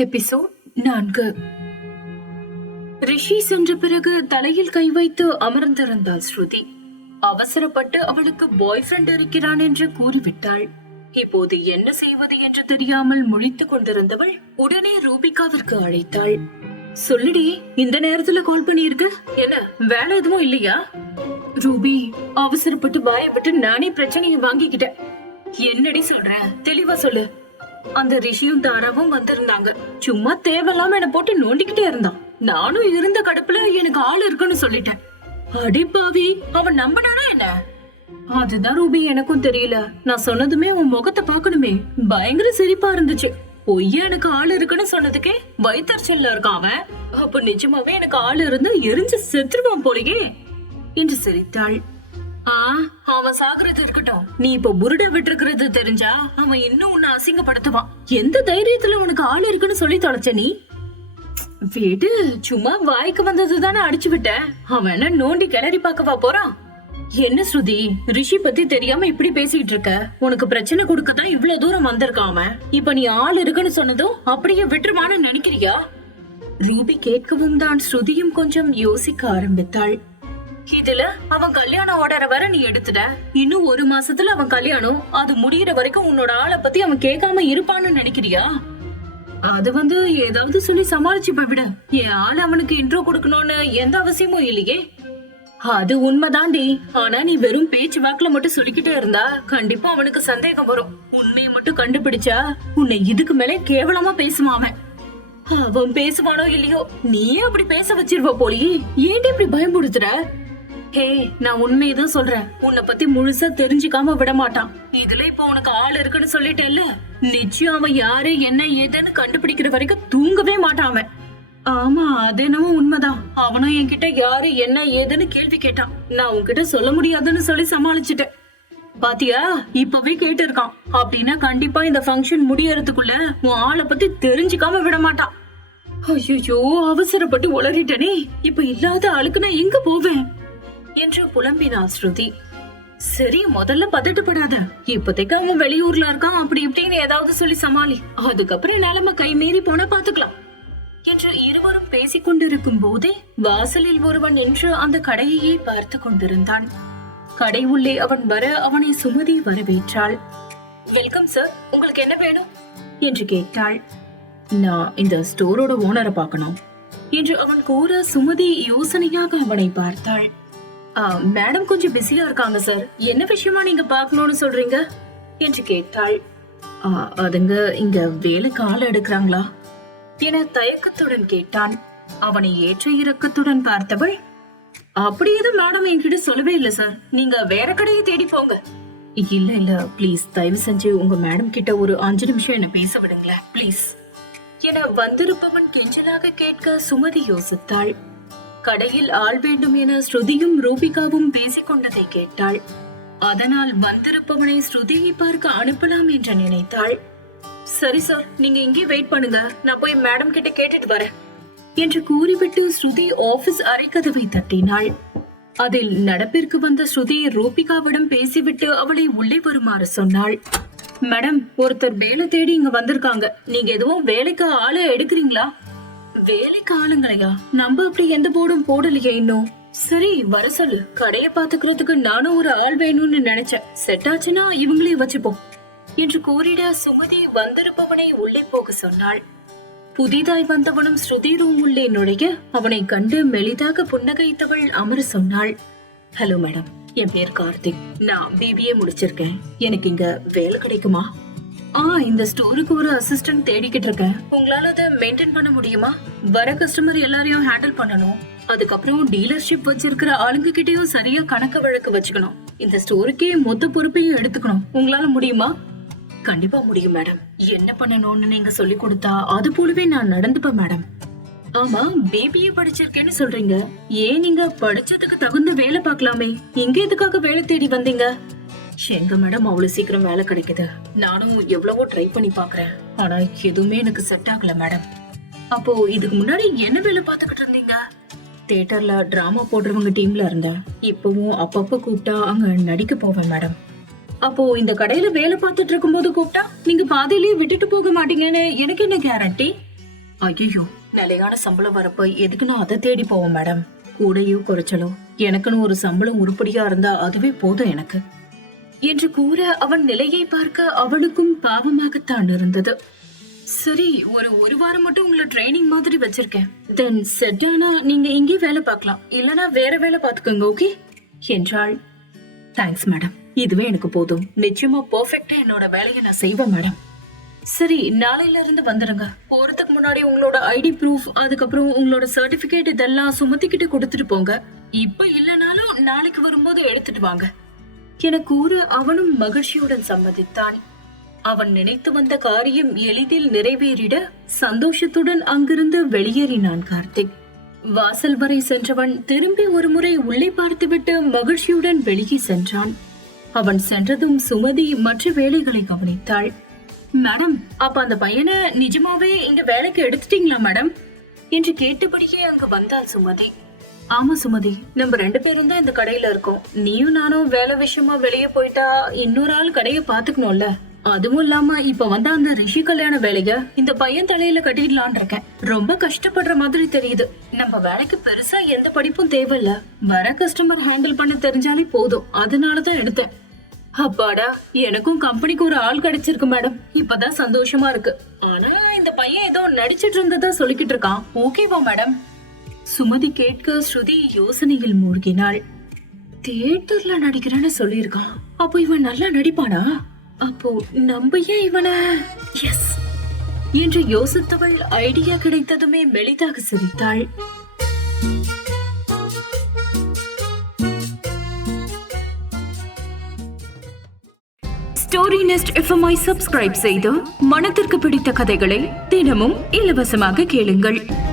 Episode நான்கு. ரிஷி சென்ற பிறகு தலையில் கை வைத்து அமர்ந்திருந்தாள் ஸ்ருதி. அவசரப்பட்டு அவளுக்கு பாய் ஃப்ரெண்ட் இருக்கிறான் என்று கூறிவிட்டாள். இப்போது என்ன செய்வது என்று தெரியாமல் முழித்துக் கொண்டிருந்தவள் உடனே ரூபிகாவிற்கு அழைத்தாள். சொல்லுடி இந்த நேரத்துல கால் பண்ணியிருக்க? என்ன வேலை எதுவும் இல்லையா? ரூபி அவசரப்பட்டு பாயப்பட்டு நானே பிரச்சனையை வாங்கிக்கிட்டேன். என்னடி சொல்ற? தெளிவா சொல்லு. அந்த ரிஷியும் தாராவும் வந்திருந்தாங்க. சும்மா தேவையில்லாம என்ன போட்டு நோண்டிக்கிட்டே இருந்தான். நானும் இருந்த கடுப்புல எனக்கு ஆள் இருக்குன்னு சொல்லிட்டேன். அடிப்பாவி அவன் நம்பினானா என்ன? அதுதான் ரூபி எனக்கும் தெரியல. நான் சொன்னதுமே உன் முகத்தை பார்க்கணுமே. பயங்கர சிரிப்பா இருந்துச்சு. பொய்யா எனக்கு ஆள் இருக்குன்னு சொன்னதுக்கே வயிற்றுச்சல்ல இருக்கான் அவன். அப்ப நிஜமாவே எனக்கு ஆள் இருந்து எரிஞ்சு செத்துருவான் போலயே. என்று சிரித்தாள். அவன் சாகுறது இருக்கட்டும். நீ இப்ப புருட விட்டுருக்கிறது தெரிஞ்சா அவன் இன்னும் உன்னை அசிங்கப்படுத்துவான். எந்த தைரியத்துல உனக்கு ஆள் இருக்குன்னு சொல்லி தொலைச்ச நீ? வீடு சும்மா வாய்க்கு வந்தது தானே அடிச்சு விட்ட. அவன் நோண்டி கிளறி பார்க்கவா போறான்? என்ன ஸ்ருதி ரிஷி பத்தி தெரியாம இப்படி பேசிட்டு இருக்க? உனக்கு பிரச்சனை கொடுக்கத்தான் இவ்வளவு தூரம் வந்திருக்காம இப்ப நீ ஆள் இருக்குன்னு சொன்னதும் அப்படியே விட்டுருமான்னு நினைக்கிறியா? ரூபி கேட்கவும் தான் ஸ்ருதியும் கொஞ்சம் யோசிக்க ஆரம்பித்தாள். இதுல அவன் கல்யாணம் ஆர்டரை வர நீ எடுத்துட்ட. இன்னும் ஒரு மாசத்துல அவன் கல்யாணம் அது முடியற வரைக்கும் உன்னோட ஆளை பத்தி அவன் கேட்காம இருப்பான்னு நினைக்கிறியா? அது வந்து ஏதாவது சொல்லி சமாளிச்சு போய்விட என் ஆள் அவனுக்கு இன்ட்ரோ கொடுக்கணும்னு எந்த அவசியமும் இல்லையே. அது உண்மைதாண்டி. ஆனா நீ வெறும் பேச்சு வாக்குல மட்டும் சொல்லிக்கிட்டே இருந்தா கண்டிப்பா அவனுக்கு சந்தேகம் வரும். உண்மையை மட்டும் கண்டுபிடிச்சா உன்னை இதுக்கு மேல கேவலமா பேசுவான் அவன். அவன் பேசுவானோ இல்லையோ? நீயே அப்படி பேச வச்சிருவ போலியே. ஏன்டி இப்படி பயமுடுத்துற ஹே நான் உண்மையதான் சொல்றேன். உன்னை பத்தி முழுசா தெரிஞ்சுக்காம விட மாட்டான் இதுல இப்ப உனக்கு ஆள் இருக்குன்னு சொல்லிட்டேல்ல? நிச்சயம் அவன் யாரு என்ன ஏதுன்னு கண்டுபிடிக்கிற வரைக்கும் தூங்கவே மாட்டான் அவன். ஆமா அது என்னமோ உண்மைதான். அவனும் என்கிட்ட யாரு என்ன ஏதுன்னு கேள்வி கேட்டான். நான் உன்கிட்ட சொல்ல முடியாதுன்னு சொல்லி சமாளிச்சுட்டேன். பாத்தியா? இப்பவே கேட்டு இருக்கான் அப்படின்னா கண்டிப்பா இந்த ஃபங்க்ஷன் முடியறதுக்குள்ள உன் ஆளை பத்தி தெரிஞ்சுக்காம விட மாட்டான் ஐயோ அவசரப்பட்டு உளறிட்டனே. இப்ப இல்லாத ஆளுக்கு நான் எங்க போவேன்? என்று புலம்பினாள் ஸ்ருதி. சரி முதல்ல பதட்டப்படாத. இப்போதைக்கு அவன் வெளியூர்ல இருக்கான் அப்படி இப்படின்னு ஏதாவது சொல்லி சமாளி. அதுக்கப்புறம் நிலைமை கை மீறி போனா பாத்துக்கலாம். என்று இருவரும் பேசிக் கொண்டிருக்கும் போதே வாசலில் ஒருவன் நின்று அந்த கடையையே பார்த்து கொண்டிருந்தான். கடை உள்ளே அவன் வர அவனை சுமதி வரவேற்றாள். வெல்கம் சார் உங்களுக்கு என்ன வேணும்? என்று கேட்டாள். நான் இந்த ஸ்டோரோட ஓனரை பார்க்கணும். என்று அவன் கூற சுமதி யோசனையாக அவனை பார்த்தாள். மேடம் கொஞ்சம் பிஸியா இருக்காங்க சார். என்ன விஷயமா நீங்க பார்க்கணும்னு சொல்றீங்க? என்று கேட்டாள். "ஆ, அதுங்க இங்க வேலைக்கு ஆள் எடுக்கிறாங்களா? என தயக்கத்துடன் கேட்டான். அவனை ஏற்ற இறக்கத்துடன் பார்த்தவள் அப்படி எதுவும் மேடம் என்கிட்ட சொல்லவே இல்லை சார். நீங்க வேற கடையை தேடி போங்க. இல்ல இல்ல. ப்ளீஸ் தயவு செஞ்சு உங்க மேடம் கிட்ட ஒரு அஞ்சு நிமிஷம் என்ன பேச விடுங்களேன் ப்ளீஸ். என வந்திருப்பவன் கெஞ்சலாக கேட்க சுமதி யோசித்தாள். கடையில் ஆள் வேண்டும் என ஸ்ருதியும் ரூபிகாவும் பேசிக்கொண்டதை கேட்டாள். அதனால் வந்திருப்பவனை ஸ்ருதியை பார்க்க அனுப்பலாம் என்று நினைத்தாள். சரி சார் நீங்க இங்கே வெயிட் பண்ணுங்க. நான் போய் மேடம் கிட்ட கேட்டுட்டு வரேன். என்று கூறிவிட்டு ஸ்ருதி ஆபீஸ் அரைக்கதவை தட்டினாள். அதில் நடப்பிற்கு வந்த ஸ்ருதி ரூபிகாவிடம் பேசிவிட்டு அவளை உள்ளே வருமாறு சொன்னாள். மேடம் ஒருத்தர் வேலை தேடி இங்க வந்திருக்காங்க. நீங்க எதுவும் வேலைக்கு ஆளை எடுக்கிறீங்களா? வேலைக்கு ஆளுங்களையா நம்ம அப்படி எந்த போர்டும் போடலையே இன்னும். சரி வர சொல்லு. கடைய பாத்துக்கிறதுக்கு நானும் ஒரு ஆள் வேணும்னு நினைச்சேன். செட் ஆச்சுன்னா இவங்களே வச்சுப்போம். என்று கூறிட சுமதி வந்திருப்பவனை உள்ளே போக சொன்னாள். புதிதாய் வந்தவனும் ஸ்ருதி ரூம் உள்ளே நுழைய அவனை கண்டு மெலிதாக புன்னகைத்தவள் அமர சொன்னாள். ஹலோ மேடம் என் பேர் கார்த்திக். நான் பிபிஏ முடிச்சிருக்கேன். எனக்கு இங்க வேலை கிடைக்குமா? ஆ இந்த ஸ்டோருக்கு ஒரு அசிஸ்டன்ட் தேடிக்கிட்டு இருக்கேன். உங்களால அதை மெயின்டைன் பண்ண முடியுமா? வர கஸ்டமர் எல்லாரையும் ஹேண்டில் பண்ணணும். அதுக்கப்புறம் டீலர்ஷிப் வச்சிருக்கிற ஆளுங்க கிட்டயும் சரியா கணக்கு வழக்கு வச்சுக்கணும். இந்த ஸ்டோருக்கே மொத்த பொறுப்பையும் எடுத்துக்கணும். உங்களால முடியுமா? கண்டிப்பா முடியும் மேடம் என்ன பண்ணணும்னு நீங்க சொல்லி கொடுத்தா அது போலவே நான் நடந்துப்பேன் மேடம் ஆமா பிபிஏ படிச்சிருக்கேன்னு சொல்றீங்க. ஏன் நீங்க படிச்சதுக்கு தகுந்த வேலை பார்க்கலாமே? இங்க எதுக்காக வேலை தேடி வந்தீங்க? எங்க மேடம் அவ்வளவு சீக்கிரம் வேலை கிடைக்குது? நானும் எவ்வளவோ ட்ரை பண்ணி பாக்குறேன் ஆனா எதுவுமே எனக்கு செட் ஆகல மேடம் அப்போ இதுக்கு முன்னாடி என்ன வேலை பார்த்துக்கிட்டு இருந்தீங்க? தேட்டர்ல டிராமா போடுறவங்க டீம்ல இருந்தேன். இப்பவும் அப்பப்ப கூப்பிட்டா அங்க நடிக்க போவேன் மேடம் அப்போ இந்த கடையில வேலை பார்த்துட்டு இருக்கும்போது கூப்பிட்டா நீங்க பாதையிலேயே விட்டுட்டு போக மாட்டீங்கன்னு எனக்கு என்ன கேரண்டி ஐயோ நிலையான சம்பளம் வரப்ப எதுக்கு நான் அதை தேடி போவேன் மேடம் கூடையோ குறைச்சலோ எனக்குன்னு ஒரு சம்பளம் உருப்படியா இருந்தா அதுவே போதும் எனக்கு. என்று கூற அவன் நிலையை பார்க்க அவளுக்கும் பாவமாகத்தான் இருந்தது. சரி ஒரு ஒரு வாரம் மட்டும் உங்களை ட்ரைனிங் மாதிரி வச்சிருக்கேன். தென் செட் ஆனா நீங்க இங்கே வேலை பார்க்கலாம். இல்லனா வேற வேலை பார்த்துக்கோங்க ஓகே என்றாள். தேங்க்ஸ் மேடம் இதுவே எனக்கு போதும். நிச்சயமா பெர்ஃபெக்ட்டா என்னோட வேலையை நான் செய்வேன் மேடம் சரி நாளையில இருந்து வந்துடுங்க போறதுக்கு முன்னாடி உங்களோட ஐடி ப்ரூஃப் அதுக்கப்புறம் உங்களோட சர்டிபிகேட் இதெல்லாம் சுமத்திக்கிட்டு கொடுத்துட்டு போங்க. இப்ப இல்லைனாலும் நாளைக்கு வரும்போது எடுத்துட்டு வாங்க. என கூற அவனும் மகிழ்ச்சியுடன் சம்மதித்தான். அவன் நினைத்து வந்த காரியம் எளிதில் நிறைவேறிட சந்தோஷத்துடன் அங்கிருந்து வெளியேறினான் கார்த்திக். வாசல் வரை சென்றவன் திரும்பி ஒருமுறை உள்ளே பார்த்துவிட்டு மகிழ்ச்சியுடன் வெளியே சென்றான். அவன் சென்றதும் சுமதி மற்ற வேலைகளை கவனித்தாள். மேடம் அப்ப அந்த பையனை நிஜமாவே இங்க வேலைக்கு எடுத்துட்டீங்களா மேடம்? என்று கேட்டபடியே அங்கு வந்தாள் சுமதி. ஆமா சுமதி. நம்ம ரெண்டு பேரும் தான் இந்த கடையில இருக்கோம். நீயும் நானும் வேலை விஷயமா வெளியே போயிட்டா இன்னொரு ஆள் கடையை பாத்துக்கணும்ல அதுவும் இல்லாம இப்ப வந்த அந்த ரிஷி கல்யாண வேலைய இந்த பையன் தலையில கட்டிடலான் இருக்கேன். ரொம்ப கஷ்டப்படுற மாதிரி தெரியுது. நம்ம வேலைக்கு பெருசா எந்த படிப்பும் தேவையில்ல. வர கஸ்டமர் ஹேண்டில் பண்ண தெரிஞ்சாலே போதும். அதனாலதான் எடுத்தேன். அப்பாடா எனக்கும் கம்பெனிக்கு ஒரு ஆள் கிடைச்சிருக்கு மேடம். இப்பதான் சந்தோஷமா இருக்கு. ஆனா இந்த பையன் ஏதோ நடிச்சிட்டு இருந்ததா சொல்லிக்கிட்டு இருக்கான். ஓகேவா மேடம்? சுமதி கேட்க ஸ்ருதி யோசனையில் மூழ்கினாள். தியேட்டர்ல நடிக்கிறேன்னு சொல்லியிருக்கான். அப்போ இவன் நல்லா நடிப்பானா? அப்போ நம்ம ஏன் இவனை? எஸ் என்று யோசித்தவள் ஐடியா கிடைத்ததுமே மெலிதாக சிரித்தாள். ஸ்டோரி நெஸ்ட் எஃப்எம்ஐ சப்ஸ்கிரைப் செய்து மனதிற்கு பிடித்த கதைகளை தினமும் இலவசமாக கேளுங்கள்.